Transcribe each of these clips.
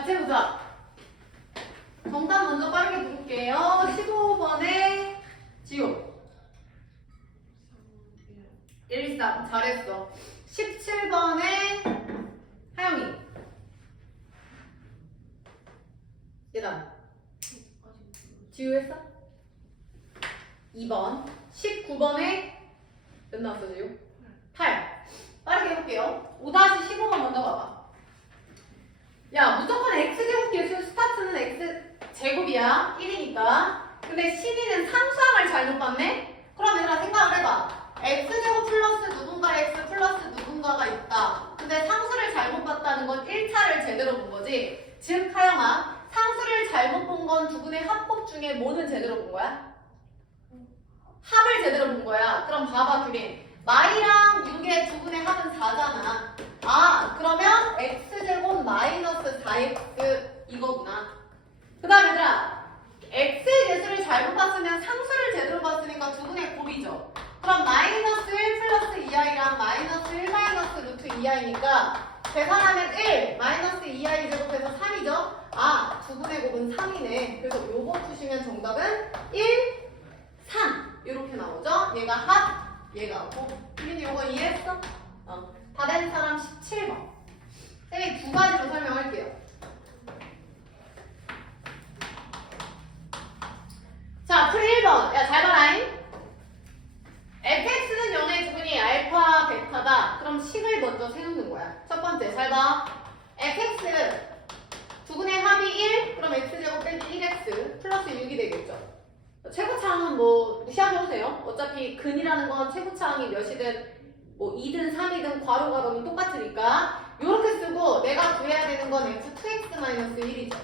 같이 해보자. 정답 먼저 빠르게 부를게요. 15번에 지호. 1, 3. 잘했어. 17번에 하영이. 예담. 지우 했어? 2번. 19번에 몇 나왔어, 지우? 8. 빠르게 해볼게요. 5-15번 먼저 가봐. 야, 무조건 x제곱 계수 스타트는 x 제곱이야. 1이니까. 근데 12는 상수항을 잘못 봤네? 그럼 얘들아 생각을 해봐. x제곱 플러스 누군가 x 플러스 누군가가 있다. 근데 상수를 잘못 봤다는 건 1차를 제대로 본 거지. 즉, 하영아, 상수를 잘못 본 건 두 분의 합법 중에 뭐는 제대로 본 거야? 합을 제대로 본 거야. 그럼 봐봐, 규린. 마이랑 6의 두 분의 합은 4잖아. 아, 그러면 x제곱 마이너스 4x 이거구나. 그 다음 얘들아, x의 개수를 잘못 봤으면 상수를 제대로 봤으니까 두 분의 곱이죠. 그럼 마이너스 1 플러스 2i랑 마이너스 1 마이너스 루트 2i니까 계산하면 1 마이너스 2i 제곱해서 3이죠. 아, 두 분의 곱은 3이네. 그래서 요거 푸시면 정답은 1, 3 이렇게 나오죠. 얘가 합, 얘가 곱. 유민이 요거 이해했어? 어. 다 된 사람 17번. 쌤이 두 가지로 설명할게요. 자, 풀 1번. 야, 잘 봐라잉. fx는 0의 두분이 알파, 베타다. 그럼 식을 먼저 세우는 거야. 첫 번째, 잘 봐. fx 두분의 합이 1, 그럼 x제곱 빼기 1x 플러스 6이 되겠죠. 최고차항은 뭐 무시하지 마세요. 어차피 근이라는 건 최고차항이 몇이든 뭐 2든 3이든 괄호 괄호는 똑같으니까 이렇게 쓰고 내가 구해야 되는 건 x2x-1이죠.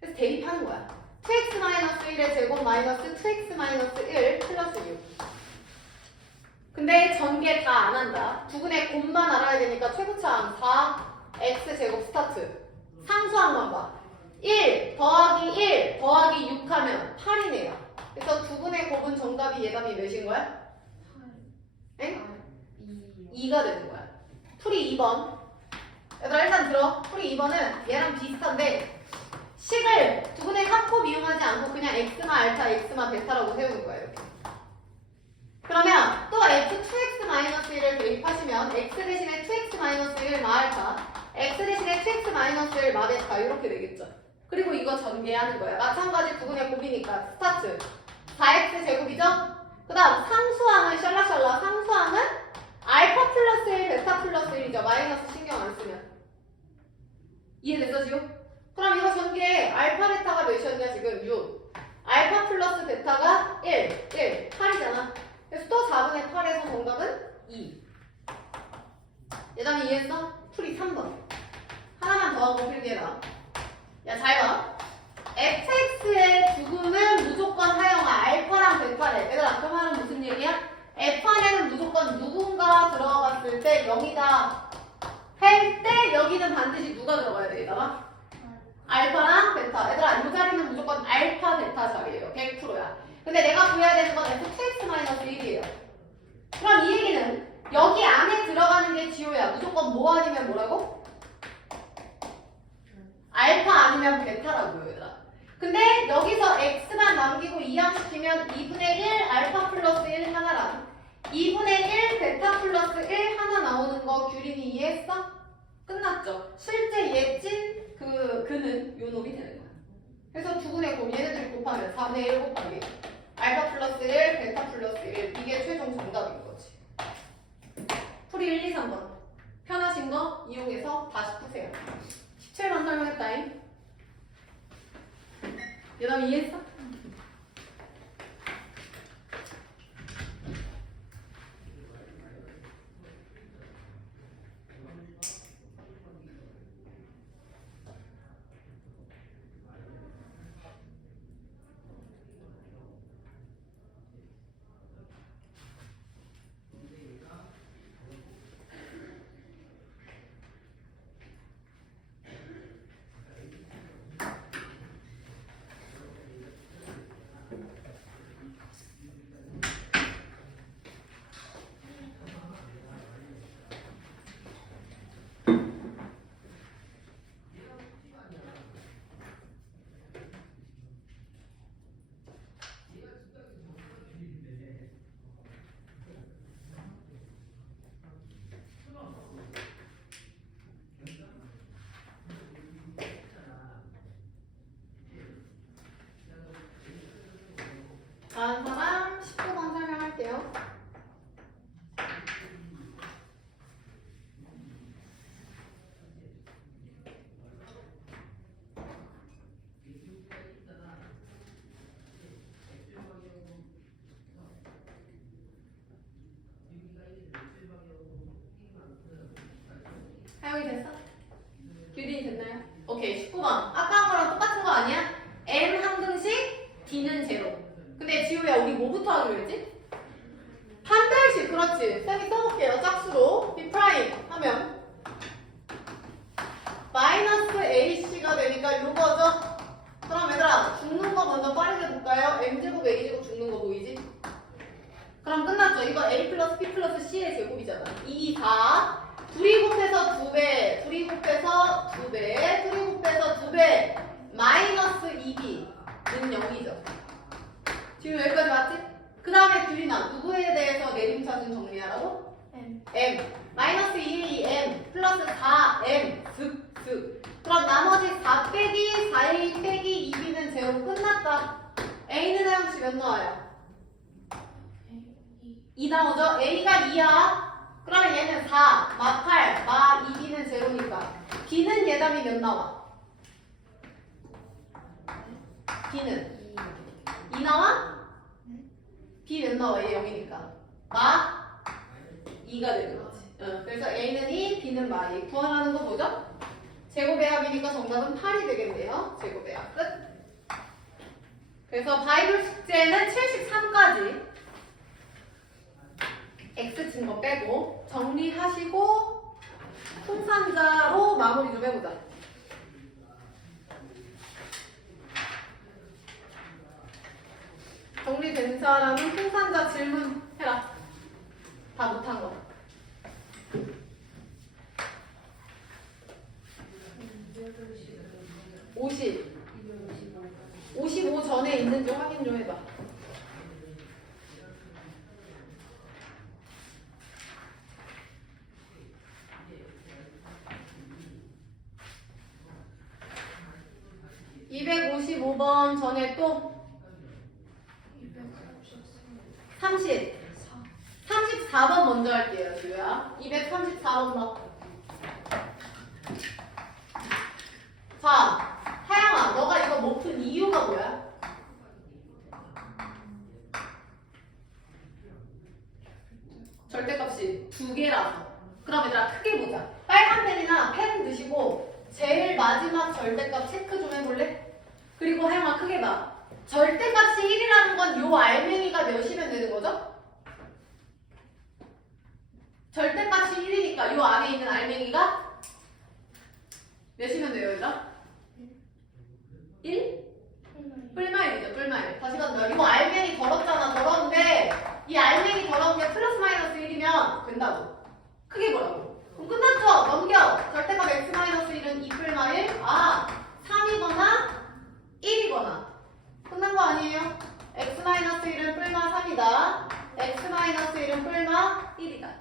그래서 대입하는 거야. 2x-1의 제곱 마이너스 2x-1 플러스 6. 근데 전개 다 안 한다. 두근의 곱만 알아야 되니까 최고차항 4x 제곱 스타트. 상수항만 봐. 1 더하기 1 더하기 6 하면 8이네요. 그래서 두 분의 곱은 정답이 예감이 몇인 거야? 엥? 2가 되는 거야. 풀이 2번. 얘들아 일단 들어. 풀이 2번은 얘랑 비슷한데 식을 두 분의 합곱 이용하지 않고 그냥 x마 알파, x마 베타라고 세우는 거야 이렇게. 그러면 또 x2x-1을 대입하시면 x 대신에 2x-1 마알파, x 대신에 2x-1 마베타 이렇게 되겠죠. 그리고 이거 전개하는 거야. 마찬가지 두분의 곱이니까 스타트. 4x 제곱이죠? 그 다음 상수항은 샬라샬라 상수항은 알파 플러스 1, 베타 플러스 1이죠. 마이너스 신경 안 쓰면. 이해됐어 지금? 그럼 이거 전개 알파 베타가 몇이었냐 지금 6. 알파 플러스 베타가 1, 1, 8이잖아. 그래서 또 4분의 8에서 정답은 2. 예담이 이해했어? 풀이 3번. 하나만 더 하고 필기해라. 야, 잘 봐. fx의 두근은 무조건 하영아 알파랑 베타래. 얘들아, 그 말은 무슨 얘기야? f 안에는 무조건 누군가 들어갔을 때 0이다 할 때 여기는 반드시 누가 들어가야 돼, 얘들아? 알파랑 베타. 얘들아, 이 자리는 무조건 알파, 베타 자리예요. 100%야. 근데 내가 구해야 되는 건 f2x-1이에요. 그럼 이 얘기는 여기 안에 들어가는 게 지호야. 무조건 뭐 아니면 뭐라고? 알파 아니면 베타라고요, 얘들아. 근데 여기서 x만 남기고 이항시키면 2분의 1 알파 플러스 1 하나랑 2분의 1 베타 플러스 1 하나 나오는 거 규린이 이해했어? 끝났죠. 실제 얘찐 그 그는 요 놈이 되는 거야. 그래서 두 분의 곱 얘네들이 곱하면 4분의 1 곱하기 알파 플러스 1 베타 플러스 1 이게 최종 정답인 거지. 풀이 1, 2, 3번 편하신 거 이용해서 다시 푸세요. 17번 설명했다잉. 얘담 사용이 됐어? 규린이 됐나요? 오케이 19번 아까 거랑 똑같은 거 아니야? m 한 등씩 d는 제로 근데 지우야 우리 뭐부터 하기로 했지? 판별식 그렇지 쌤이 써볼게요 짝수로 b 프라임 하면 마이너스 ac가 되니까 요거죠? 그럼 얘들아 죽는 거 먼저 빠르게 볼까요? m제곱 a제곱 죽는 거 보이지? 그럼 끝났죠? 이거 a 플러스 b 플러스 c의 제곱이잖아 2, 4 둘이 곱해서 2배 둘이 곱해서 2배 둘이 곱해서 2배 마이너스 2b는 0이죠 지금 여기까지 맞지? 그 다음에 규리나 누구에 대해서 내림차순 정리하라고? M. m 마이너스 2의 m 플러스 4m 슥, 슥 그럼 나머지 4 빼기 4a 빼기 2b는 제로 끝났다 a는 하영씨 몇 나와요? 2 나오죠? a가 2야 그러면 얘는 4, 마 8, 마 2b는 제로니까 b는 예담이 몇 나와? b는 2 나와? b 몇 나와? 얘 0이니까 마 2가 되는 거지 응. 그래서 a는 2, b는 마 2. 구하라는 거 뭐죠? 제곱배합이니까 정답은 8이 되겠네요. 제곱배합 끝. 그래서 바이블 숙제는 73까지 x 증거 빼고 정리하시고 풍산자로 마무리 좀 해보자. 정리된 사람은 풍산자 질문 해라. 다 못한 거. 50. 55 전에 있는지 확인 좀 해봐. (255번) 전에 또 30 34번 먼저 할게요 지우야 234번 넣어 자, 하영아, 너가 이거 못 푼 이유가 뭐야? 절대값이 두 개라서. 그럼 얘들아 크게 보자. 빨간 펜이나 펜 드시고 제일 마지막 절대값 체크 좀 해볼래? 그리고 하영아 크게 봐. 절대값이 1이라는 건 요 알맹이가 몇이면 되는 거죠? 절대값이 1이니까 요 안에 있는 알맹이가 몇이면 돼요, 얘들아? 1? 뿔마일이죠, 뿔마일. 다시 간다. 이거 알맹이 더럽잖아, 더러운데 이 알맹이 더러운 게 플러스 마이너스 1이면 된다고. 크게 보라고. 그럼 끝났죠? 넘겨. 절대값 x 마이너스 1은 2 뿔마일. 아, 3이거나 1이거나. 끝난 거 아니에요? x 마이너스 1은 뿔마 3이다. x 마이너스 1은 뿔마 1이다.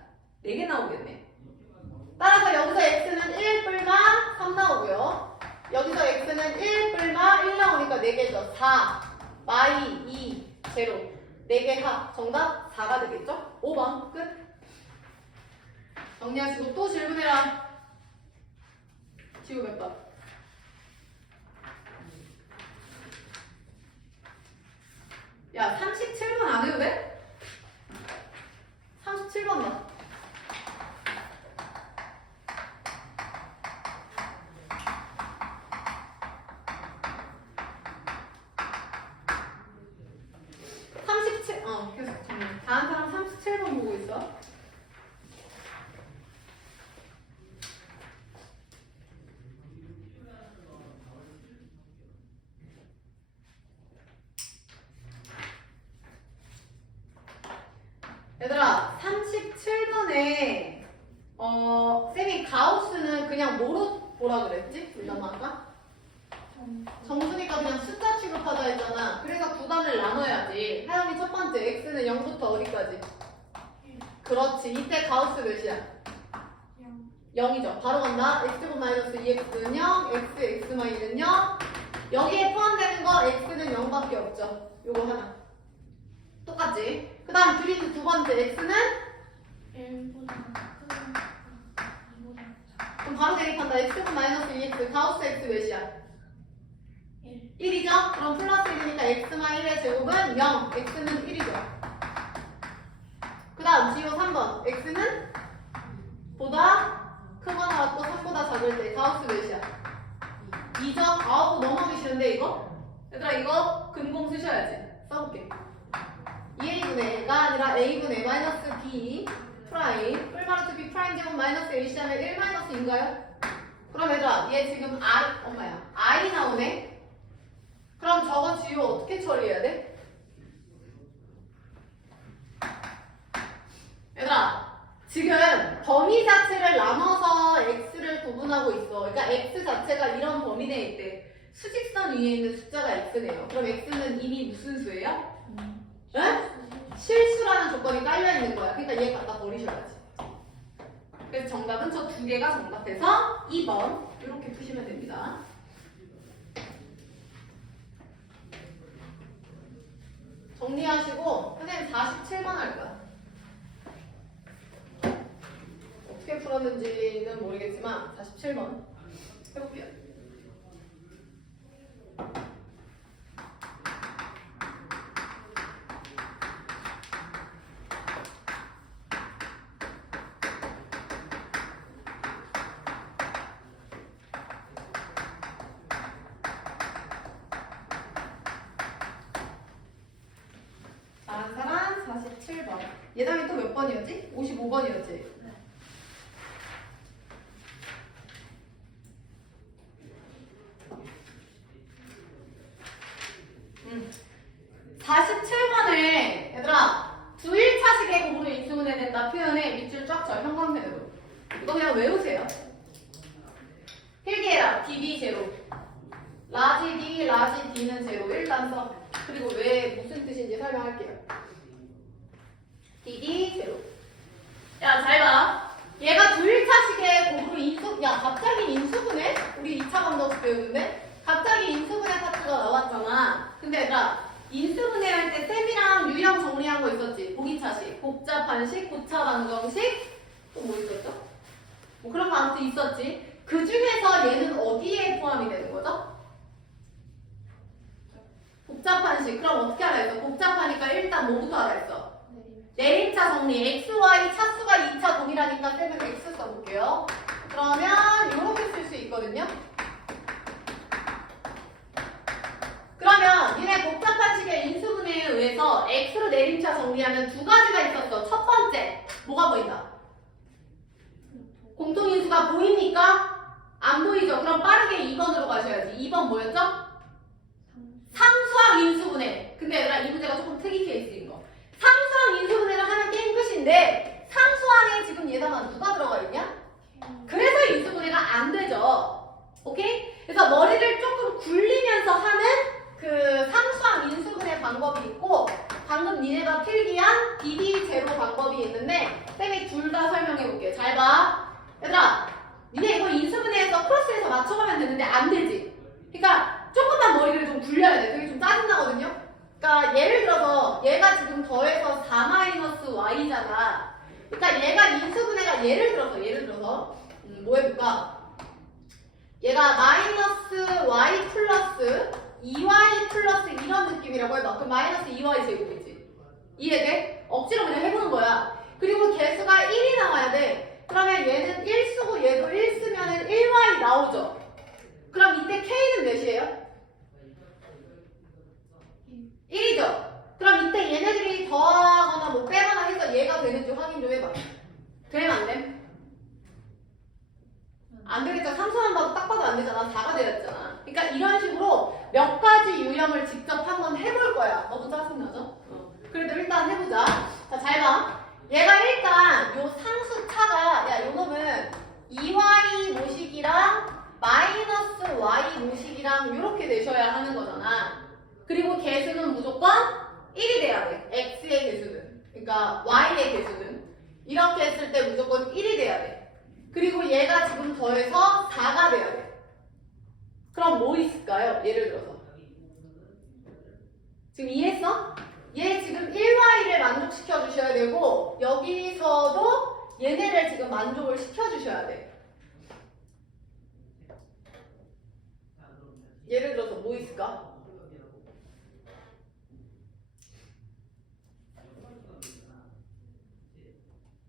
4개 나오겠네. 따라서 여기서 x는 1 뿔마 3 나오고요. 여기서 x는 1 뿔마 1 나오니까 4개죠. 4, 마이, 2, 제로. 4개 합. 정답 4가 되겠죠? 5번 끝. 정리하시고 또 질문해라. 지우 몇 번? 야, 37번 안 해도 돼? 37번 나. 삼십칠 어, 계속 정리. 다음 사람 37번 보고 있어. 얘들아, 37번에 어, 쌤이 가우스는 그냥 뭐로 보라 그랬지? 불러봐 아까? 정수니까 그냥 숫자 취급하자 했잖아. 그래서 구단을 나눠야지. 하영이 첫 번째 x는 0부터 어디까지? 그렇지. 이때 가우스 몇이야? 0이죠. 바로 간다. x제곱 마이너스 2x는 0, x, x 마이는 0. 여기에 포함되는 거 x는 0밖에 없죠. 요거 하나. 똑같지? 그 다음 줄이는 두 번째 x는 1보다 크거나 2보다 작아. 그럼 바로 대입한다. x제곱 마이너스 2x 가우스 x 몇이야? 1. 1이죠? 그럼 플러스 1이니까 x마 1의 제곱은 0, x는 1이죠. 그 다음 지호 3번 x는 보다 크거나 같고 작을 때 가우스 몇이야? 2죠? 아우 너무 싫은데 이거? 얘들아 이거 근공 쓰셔야지 써볼게 2a분의 1가 아니라 a분의 마이너스 b 프라임 뿔마르트 b 프라임 제곱 마이너스 a 시하면 1 마이너스 인가요? 그럼 얘들아 얘 지금 i 엄마야 i 나오네 그럼 저거 지우 어떻게 처리해야 돼? 얘들아 지금 범위 자체를 나눠서 x를 구분하고 있어 그러니까 x 자체가 이런 범위 내에 있대 수직선 위에 있는 숫자가 x네요 그럼 x는 이미 무슨 수예요? 응? 실수라는 조건이 깔려 있는 거야. 그러니까 얘 갖다 버리셔야지. 그래서 정답은 저 두 개가 정답해서 2번 이렇게 푸시면 됩니다. 정리하시고 선생님 47번 할 거야. 어떻게 풀었는지는 모르겠지만 47번 해볼게요. 잘한 사람 47번. 예담이 또 몇 번이었지? 55번이었지? 음. 47번에 얘들아 두 1차식의 곱으로 인수분해 된다 표현에 밑줄 쫙 쳐 형광펜으로 이거 그냥 외우세요 필기해라 db 제로. 라지 d 라지 d는 제로. 일단 써 그리고 왜 무슨 뜻인지 설명할게요. dd 제로. 야 잘 봐. 얘가 두 1차식의 곱으로 인수 야 갑자기 인수분해? 우리 2차 감독 배우는데? 갑자기 인수분해 파트가 나왔잖아. 근데 얘들아 인수분해 할 때 쌤이랑 유형 정리한 거 있었지? 보기차식. 복잡한식 고차 방정식. 또 뭐 있었죠? 뭐 그런 거 아무튼 있었지 그 중에서 얘는 어디에 포함이 되는 거죠? 복잡한 식 그럼 어떻게 했어? 복잡하니까 일단 뭐부터 했어? 내림차 정리 x, y 차수가 2차 동일하니까 쌤은 x 써볼게요 그러면 이렇게 쓸 수 있거든요 그러면 얘네 복잡한 식의 인수분해에 의해서 x로 내림차 정리하면 두 가지가 있었어 첫 번째 뭐가 보인다? 공통인수가 보입니까? 안 보이죠? 그럼 빠르게 2번으로 가셔야지 2번 뭐였죠? 상수항 인수분해. 근데 얘들아 이 문제가 조금 특이 케이스인 거. 상수항 인수분해를 하면 게임 끝인데 상수항에 지금 얘다만 누가 들어가 있냐? 그래서 인수분해가 안 되죠. 오케이? 그래서 머리를 조금 굴리면서 하는 그 상수항 인수분해 방법이 있고 방금 니네가 필기한 DD 제로 방법이 있는데 쌤이 둘 다 설명해 볼게요. 잘 봐. 얘들아, 니네 이거 인수분해해서 크로스해서 맞춰가면 되는데 안 되지. 그러니까 조금만 머리를 좀 굴려야 돼. 그게 좀 짜증나거든요. 그러니까 예를 들어서 얘가 지금 더해서 4-y잖아. 그러니까 얘가 인수분해가 예를 들어서 예를 들어서 음, 뭐 해볼까? 얘가 마이너스 y 플러스 2y 플러스 이런 느낌이라고 해봐. 그럼 마이너스 2y 제곱이지. 이해돼? 억지로 그냥 해보는 거야. 그리고 개수가 1이 나와야 돼. 그러면 얘는 1 쓰고 얘도 1 쓰면은 1y 나오죠. 그럼 이때 k는 몇이에요? 1이죠. 그럼 이때 얘네들이 더하거나 뭐 빼거나 해서 얘가 되는지 확인 좀 해봐. 되면 안 돼? 안 되겠죠. 상수만 봐도 딱 봐도 안 되잖아. 4가 되었잖아. 그러니까 이런 식으로 몇 가지 유형을 직접 한번 해볼 거야. 너도 짜증나죠? 어. 그래도 일단 해보자. 자, 잘 봐. 얘가 일단 요 상수 차가, 야, 요놈은 2y 모식이랑 마이너스 y 모식이랑 이렇게 내셔야 하는 거잖아. 그리고 개수는 무조건 1이 돼야 돼. x의 개수는. 그러니까 y의 개수는. 이렇게 했을 때 무조건 1이 돼야 돼. 그리고 얘가 지금 더해서 4가 돼야 돼. 그럼 뭐 있을까요? 예를 들어서. 지금 이해했어? 얘 지금 1y를 만족시켜 주셔야 되고 여기서도 얘네를 지금 만족을 시켜 주셔야 돼. 예를 들어서 뭐 있을까?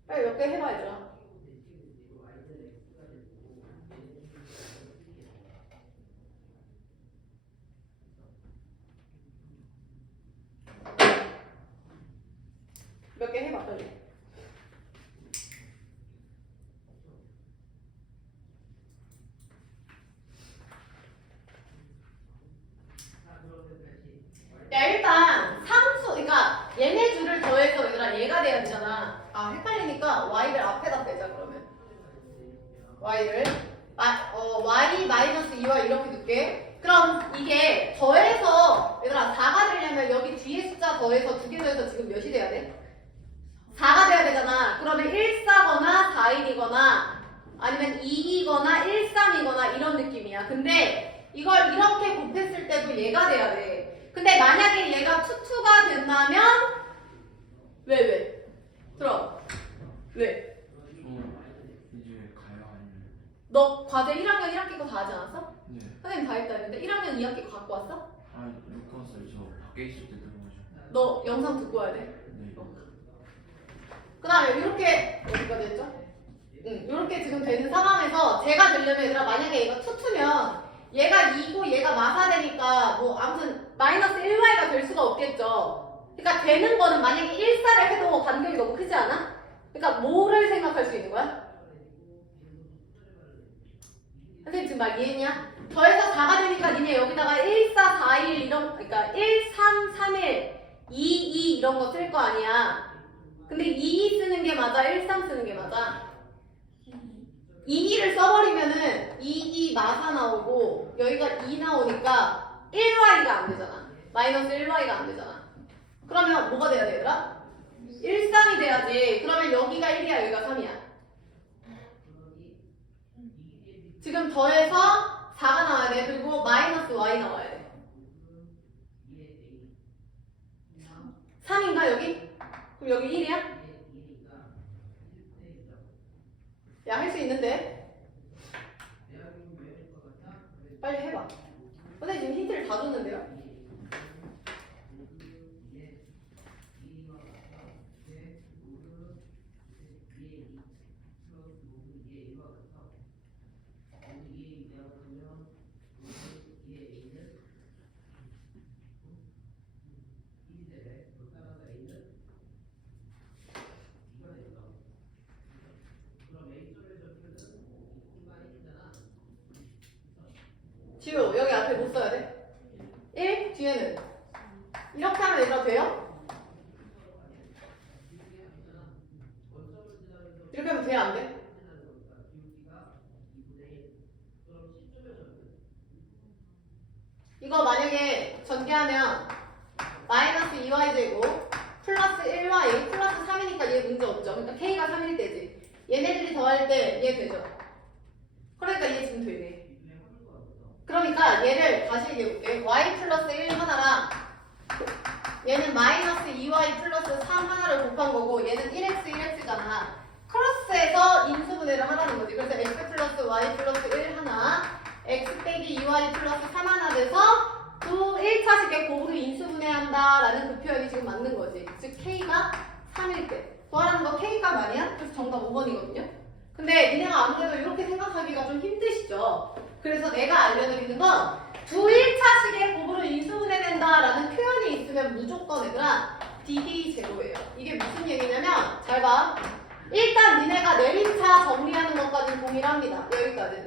빨리 몇 개 해봐 얘들아. 몇 개 해봐 빨리. 너 과제 1학년 1학기 거 다 하지 않았어? 네. 선생님 다 했다 했는데 1학년 2학기 거 갖고 왔어? 아 놓고 왔어요. 저 밖에 있을 때 들어가지고. 너 영상 듣고 와야 돼. 네. 그 다음에 이렇게 어디까지 했죠? 응, 이렇게 지금 되는 상황에서 제가 되려면 얘들아 만약에 얘가 투투면 얘가 2고 얘가 마사되니까 뭐 아무튼 마이너스 1y가 될 수가 없겠죠. 그러니까 되는 거는 만약에 1사를 해도 간격이 너무 크지 않아? 그러니까 뭐를 생각할 수 있는 거야? 선생님 지금 말 이해했냐? 더해서 4가 되니까 니네 여기다가 1, 4, 4, 1 이런 그러니까 1, 3, 3, 1, 2, 2 이런 거 쓸 거 아니야. 근데 2 쓰는 게 맞아? 1, 3 쓰는 게 맞아? 2, 2를 써버리면은 2, 2 마사 나오고 여기가 2 나오니까 1y가 안 되잖아. 마이너스 1y가 안 되잖아. 그러면 뭐가 돼야 돼, 얘들아? 1, 3이 돼야지. 그러면 여기가 1이야, 여기가 3이야. 지금 더해서 4가 나와야 돼. 그리고 마이너스 y 나와야 돼. 3인가 여기? 그럼 여기 1이야? 야, 할 수 있는데? 빨리 해봐. 선생님 지금 힌트를 다 줬는데요? 지우, 여기 앞에 못 써야 돼? 1? 뒤에는? 이렇게 하면 얘들아 돼요? 이렇게 하면 돼, 안 돼? 이거 만약에 전개하면 마이너스 2y제곱 플러스 1y 플러스 3이니까 얘 문제 없죠. 그러니까 k가 3일 때지. 얘네들이 더할 때 얘 되죠. 그러니까 얘 지금 되네. 그러니까 얘를 다시 얘기해볼게. y 플러스 1 하나랑 얘는 마이너스 2y 플러스 3 하나를 곱한 거고 얘는 1x 1x잖아. 크로스해서 인수분해를 하라는 거지. 그래서 x 플러스 y 플러스 1 하나, x 빼기 2y 플러스 3 하나 돼서 또 1차식의 곱으로 인수분해한다라는 그 표현이 지금 맞는 거지. 즉 k가 3일 때. 더하라는 거 k값 아니야? 그래서 정답 5번이거든요. 근데 니네가 아무래도 이렇게 생각하기가 좀 힘드시죠? 그래서 내가 알려드리는 건 두 1차식의 곱으로 인수분해된다라는 표현이 있으면 무조건 얘들아 DD 제로예요. 이게 무슨 얘기냐면 잘 봐. 일단 니네가 내림차 정리하는 것까지는 동일합니다. 여기까지는.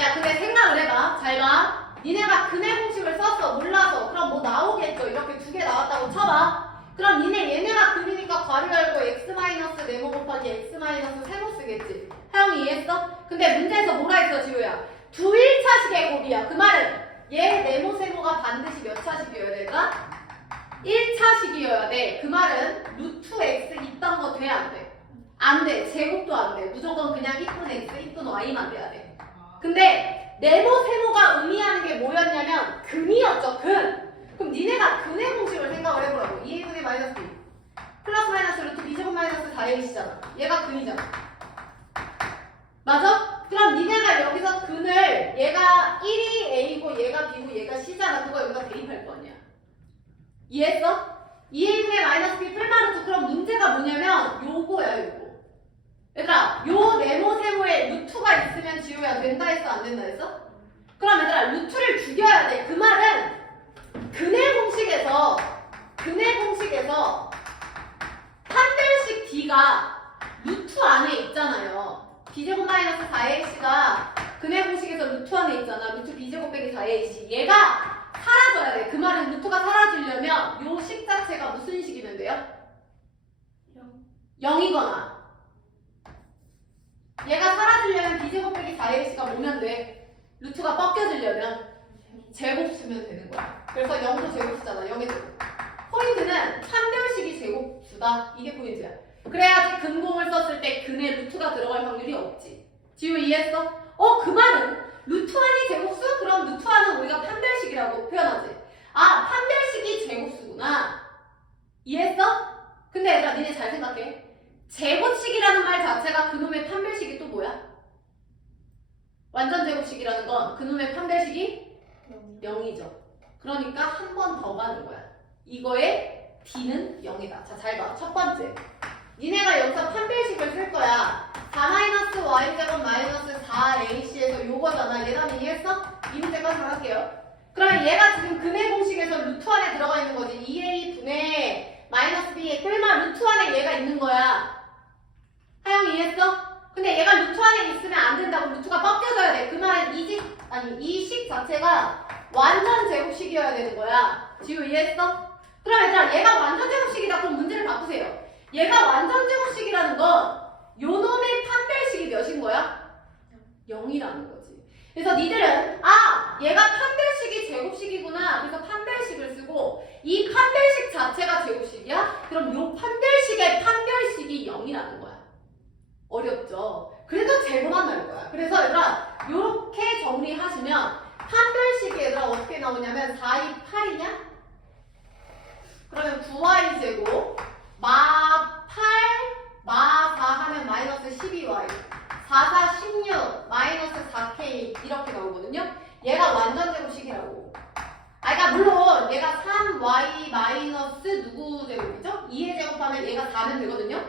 야 근데 생각을 해봐. 잘 봐. 니네가 근해 공식을 썼어. 몰라서. 그럼 뭐 나오겠죠. 이렇게 두 개 나왔다고 쳐봐. 그럼 니네 얘네가 근이니까 괄호 열고 x 마이너스 네모 곱하기 x 마이너스 세모 쓰겠지. 하영이 이해했어? 근데 문제에서 뭐라 했어 지우야? 두 1차식의 곱이야. 그 말은 얘 네모 세모가 반드시 몇 차식이어야 될까? 1차식이어야 돼. 그 말은 루트 x 있던 거 돼? 안 돼? 안 돼. 제곱도 안 돼. 무조건 그냥 이쁜 x, 이쁜 y만 돼야 돼. 근데 네모 세모가 의미하는 게 뭐였냐면 근이었죠. 근. 그럼 니네가 근의 공식을 생각을 해보라고. 2a분의 마이너스 b. 플러스 마이너스 루트 b제곱 마이너스 4ac잖아. 얘가 근이잖아. 맞아? 그럼 니네가 여기서 근을 얘가 1이 a고 얘가 b고 얘가 c잖아. 그거 여기다 대입할 거 아니야. 이해했어? 2a분의 마이너스 b 풀마루트 그럼 문제가 뭐냐면 요거야 요거. 얘들아 요 네모 세모에 루트가 있으면 지우야 된다 했어 안 된다 했어? 그럼 얘들아 루트를 죽여야 돼. 그 말은 근해 공식에서 근해 공식에서 판별식 D가 루트 안에 있잖아요. B제곱 마이너스 4AC가 근해 공식에서 루트 안에 있잖아. 루트 B제곱 빼기 4AC. 얘가 사라져야 돼. 그 말은 루트가 사라지려면 요 식 자체가 무슨 식이면 돼요? 영. 0이거나 얘가 사라지려면 B제곱 빼기 4AC가 뭐면 돼? 루트가 꺾여지려면 제곱 쓰면 되는 거야. 그래서 0도 제곱수잖아. 0의 제곱. 포인트는 판별식이 제곱수다. 이게 포인트야. 그래야지 근공을 썼을 때 근에 루트가 들어갈 확률이 없지. 지우 이해했어? 어, 그 말은 루트 안이 제곱수? 그럼 루트 안은 우리가 판별식이라고 표현하지. 아, 판별식이 제곱수구나. 이해했어? 근데 얘들아, 니네 잘 생각해. 제곱식이라는 말 자체가 그놈의 판별식이 또 뭐야? 완전 제곱식이라는 건 그놈의 판별식이 영. 0이죠. 그러니까 한 번 더 가는 거야. 이거의 D는 0이다. 자, 잘 봐. 첫 번째. 니네가 여기서 판별식을 쓸 거야. 4-y제곱 마이너스 4ac에서 요거잖아. 얘는 이해했어? 이 문제까지 다 할게요. 그러면 얘가 지금 근해 공식에서 루트 안에 들어가 있는 거지. 2a 분의 마이너스 b 꿀마 루트 안에 얘가 있는 거야. 하영 이해했어? 근데 얘가 루트 안에 있으면 안 된다고 루트가 꺾여져야 돼. 그 말은 이식 아니 이 식 자체가 완전 제곱식이어야 되는 거야. 지우 이해했어? 그럼 얘들아 얘가 완전 제곱식이다. 그럼 문제를 바꾸세요. 얘가 완전 제곱식이라는 건 요놈의 판별식이 몇인 거야? 0이라는 거지. 그래서 니들은 아 얘가 판별식이 제곱식이구나. 그래서 판별식을 쓰고 이 판별식 자체가 제곱식이야? 그럼 요 판별식의 판별식이 0이라는 거야. 어렵죠? 그래도 제곱만 나올 거야. 그래서 얘들아 요렇게 정리하시면 판별식이 얘들아 어떻게 나오냐면 4이 8이냐? 그러면 9y 제곱 마 8, 마 4 하면 마이너스 12y 4, 4, 16 마이너스 4k 이렇게 나오거든요. 얘가 완전 제곱식이라고. 아, 그러니까 물론 얘가 3y 마이너스 누구 제곱이죠? 2의 제곱하면 얘가 4면 되거든요.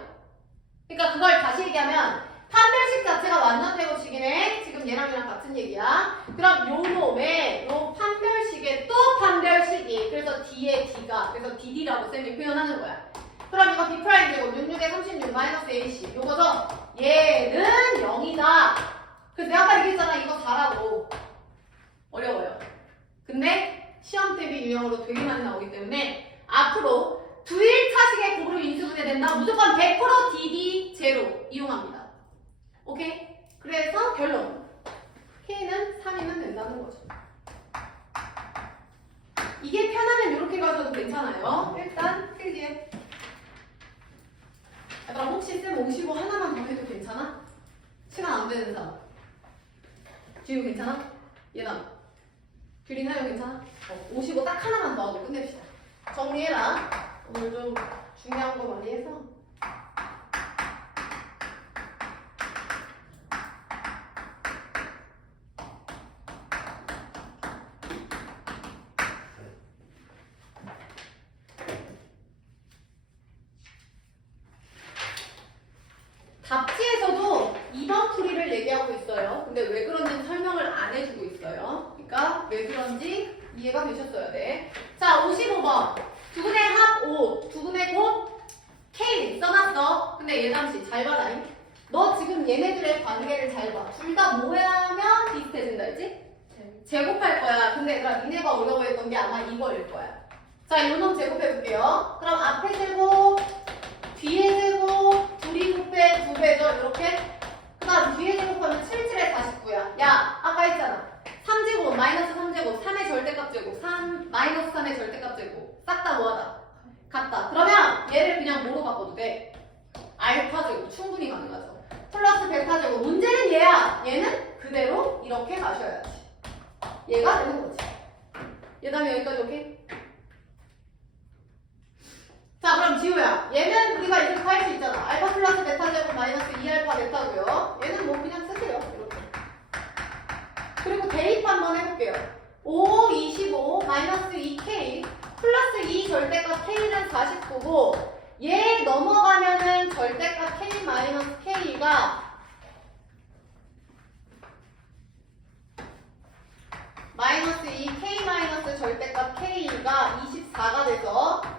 그러니까 그걸 다시 얘기하면 판별식 자체가 완전 제곱식이네. 지금 얘랑 얘랑 같은 얘기야. 그럼 요 놈의 요 판별식의 또 판별식이 그래서 D의 D가 그래서 DD라고 쌤이 표현하는 거야. 그럼 이거 B 프라임 제곱 66에 36 마이너스 AC 요거죠? 얘는 0이다. 그래서 내가 아까 얘기했잖아 이거 4라고 어려워요. 근데 시험 대비 유형으로 되게 많이 나오기 때문에 앞으로 두일차식의 곱으로 인수분해 된다. 무조건 100% DD 제로 이용합니다. 오케이? 그래서 결론. K는 3이면 된다는 거죠. 이게 편하면 이렇게 가져도 괜찮아요. 일단 필기해. 얘들아 혹시 쌤 55 하나만 더 해도 괜찮아? 시간 안 되는 사람. 지우 괜찮아? 얘나. 규린 하영 괜찮아? 어, 55 딱 하나만 더 하고 끝냅시다. 정리해라. 오늘 좀 중요한 거 많이 해서. 답지에서도 2번 풀이를 얘기하고 있어요. 근데 왜 그런지 설명을 안 해주고 있어요. 그러니까 왜 그런지 이해가 되셨어야 돼. 자, 55번. 두근의 합 5, 두근의 곱 K 써놨어. 근데 예담씨 잘 봐라잉. 너 지금 얘네들의 관계를 잘 봐. 둘다 뭐하면 비슷해진다 했지? 제곱할 거야. 근데 얘들아 니네가 어려워했던 게 아마 이거일 거야. 자, 요놈 제곱해 볼게요. 그럼 앞에 제곱, 뒤에 제곱, 둘이 곱해, 두 배죠. 이렇게. 그 다음 뒤에 제곱하면 7, 7에 49야. 야, 아까 했잖아. 3 마이너스 3제곱, 3의 절대값 제곱, 3, 마이너스 3의 절대값 제곱. 싹 다 뭐하다? 같다. 그러면 얘를 그냥 뭐로 바꿔도 돼? 알파 제곱 충분히 가능하죠. 플러스 델타 제곱 문제는 얘야. 얘는 그대로 이렇게 가셔야지. 얘가 되는 거지. 얘 다음에 여기까지 오케이? 자 그럼 지우야 얘는 우리가 이렇게 할 수 있잖아. 알파 플러스 베타 제곱 마이너스 2알파 베타고요. 얘는 뭐 그냥 쓰세요. 그리고 대입 한번 해볼게요. 5, 25, 마이너스 2k 플러스 2 절대값 k는 49고 얘 넘어가면은 절대값 k 마이너스 k가 마이너스 2 k 마이너스 절대값 k X가 24가 돼서